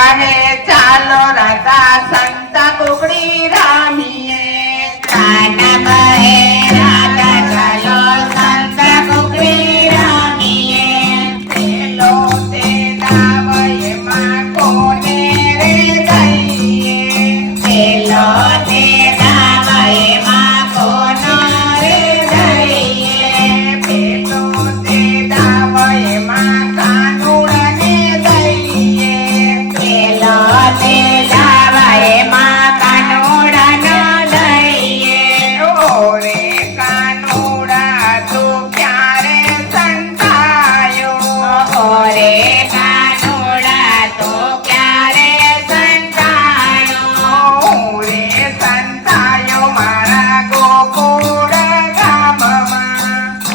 કહે ચાલો રાધા સંત કુકડી રામીએ કાના કહે રાધા ચાલો સંત કુકડી રમીએ પેલો તે દાવ એમાં કોને રે દઈએ પેલો તે દાવ એમાં કોનો રે દઈએ પેલો તે દાવ એમાં કાનુડાને દઈએ પેલો તે દાવ એમાં કાનુડાનો દઈએ ઓરે કાનુડા તું ક્યારે સંતાયો ઓરે કાનુડા તો ક્યારે સંતાનો ઓરે સંતાયો મારા ગોકુળ ગામમાં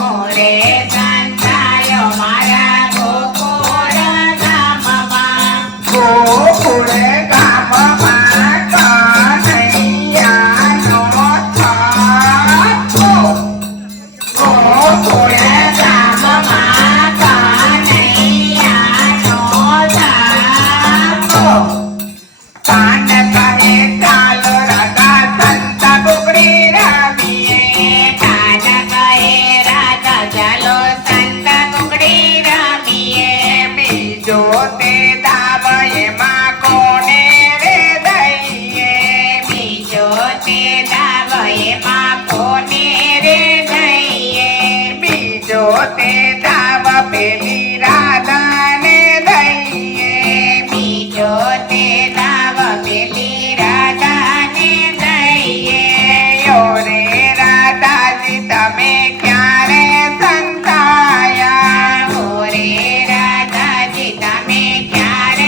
ઓરે સંતાયો મારા ગોકુળ ગામમાં ગોકુળ ગામમાં કનૈયાનો થાતો ગોકુળ ગામમાં કનૈયાનો થાતો કાન કહે ચાલો રાધા સંત કુકડી રમીએ કાન કહે રાધા ચાલો સંત કુકડી રમીએ બીજો તે દાવ એમાં કોને રે દઈએ બીજો તે દાવ એમાં કોને રે દઈએ બીજો તે દાવ પેલી રાધાને દઈએ બીજો તે દાવ પેલી રાધાને દઈએ ઓરે રાધાજી તમે ક્યારે સંતાયા ઓરે રાધાજી તમે ક્યારે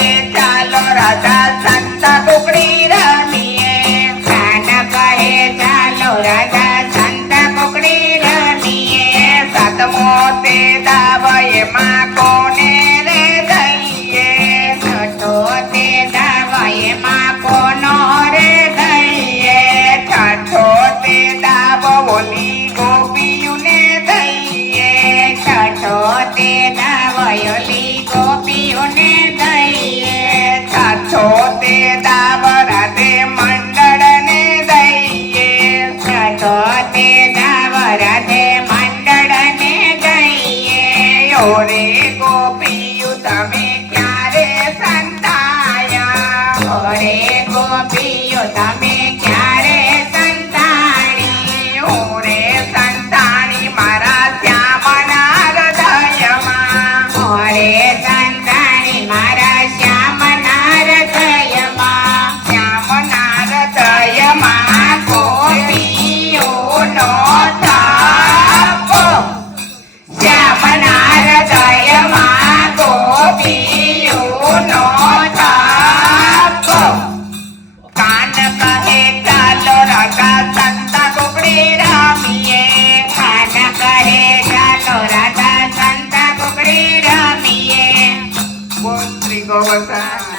કહે ચાલો રાધા સંત કુકડી રમીએ. કાન કહે ચાલો રાધા સંત કુકડી રમીએ. સાતમો તે દાવ એમાં કોને રે દઈએ. છઠ્ઠો તે દાવ એમાં કોનો રે દઈએ. છઠ્ઠો તે દાવ ઓલી ગોપીઓને દઈએ. છઠ્ઠો તે દાવ ઓલી ગોપીઓને દઈએ. સાતસો તે દાવ રાધે મંડળને દઈએ. છઠ્ઠો તે દાવ રાધે મંડળને દઈએ. ઓરે ગોપીઓ તમે ક્યારે સંતાયા. ઓરે ગોપીઓ તમે ક્યારે સંતાણી. ઓરે સંતાણી મારા શ્યામના હૃદયમાં. ઓરે સંતાણી મારા શ્યામના હૃદયમાં. શ્યામના હૃદયમાં ગોપીઓનો થાપ. શ્યામના હૃદયમાં ગોપીઓનો થાપ. કાન કહે ચાલો રાધા સંત કુકડી રમીએ. કાન કહે ચાલો રાધા સંત કુકડી રમીએ. બોલ શ્રી ગોવર્ધન